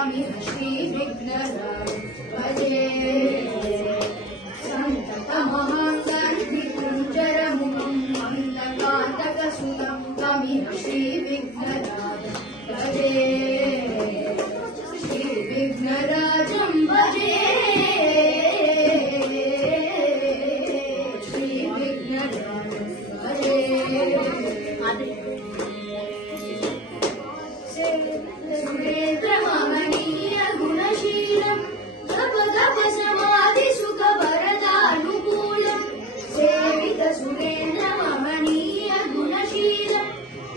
तमिह श्रीविघ्नराज भजे सन्ततमहाङ्गणिकुञ्जरमुखं मन्दकातकसुतं तमिह श्रीविघ्नराज भजे श्रीविघ्नराजं भजे सुरेन्द्रमहनीय गुणशीलं तप तप समाधि सुख वरदानुकूलं सेवित सुरेन्द्रमहनीय गुणशीलं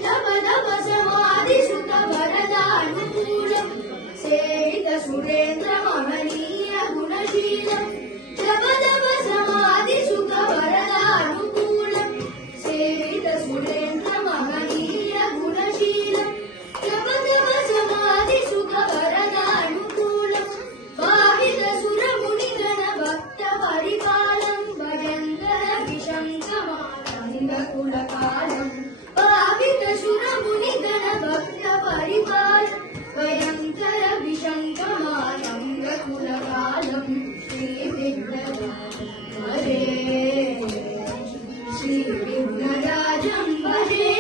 तप तप समाधि सुख वरदानुकूलं सेवित सुरेन्द्रमहनीय गुणशीलं तप तप समाधि सुख वरदानुकूलं सेवित सुरेन्द्रमहनीय गुणशीलं तप तप समाधि सुख वरदानुकूलं भावित सुरमुनिगण भक्त परिपालं भजन्तर विशङ्कमानन्दकुलकालं भावित सुरमुनिगण भक्त परिपालं भयङ्कर विशङ्कमानन्दकुलकालं श्रीविघ्नराज भजे श्रीविघ्नराजं भजे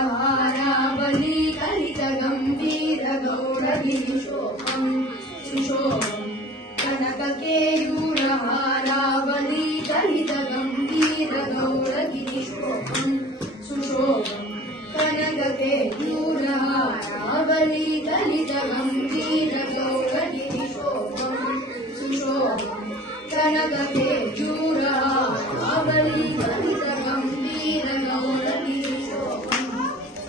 कनककेयूरहारावली कलितगम्भीर गौरगिरिशोभं सुशोभं कनककेयूरहारावली कलितगम्भीर गौरगिरिशोभं सुशोभं कनककेयूरहारावली कलितगम्भीर गौरगिरिशोभं सुशोभं कनककेयूरहारावली कलितगम्भीर गौरगिरिशोभं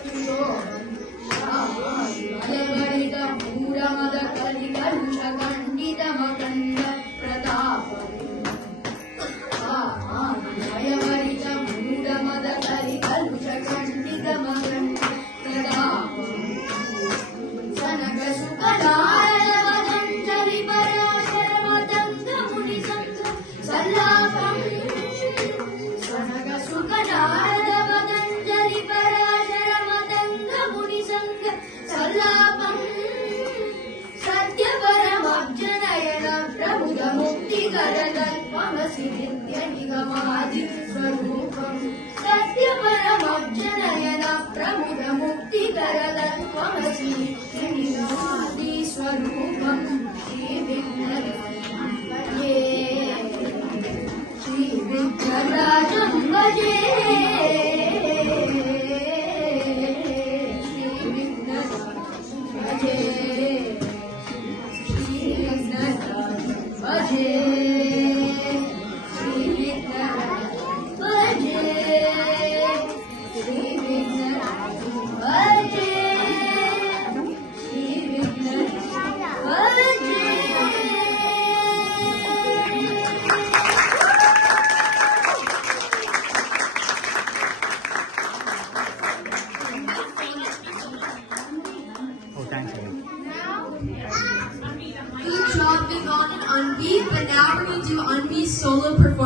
सुशोभं श्यामलभरित मूढमद कलिकलुषखण्डितमकन्द प्रतापं जयभरित मूढमद कलिकलुषखण्डितमकन्द प्रतापं सनकसुखदायवदञ्जलि पराशरमतङ्गमुनिसङ्ग सल्लापं सनकसुखदायवदञ्जलि पराशरमतङ्गमुनिसङ्ग सल्लापं सत्यपरमब्जनयन प्रबुधमुक्तिकरतत्त्वमसि नित्यनिगमादि स्वरूपं सत्यपरमब्जनयन प्रबुधमुक्तिकरतत्त्वमसि नित्यनिगमादि स्वरूपं श्रीविघ्नराजं भजे श्रीविघ्नराजं भजे श्रीविघ्नराजं भजे श्रीविघ्नराजं भजे श्रीविघ्नराजं भजे श्रीविघ्नराजं भजे श्रीविघ्नराजं भजे Oh, thanks, Eddie. Good job, Vivon and Anvi, but now we're going to do Anvi's solo performance.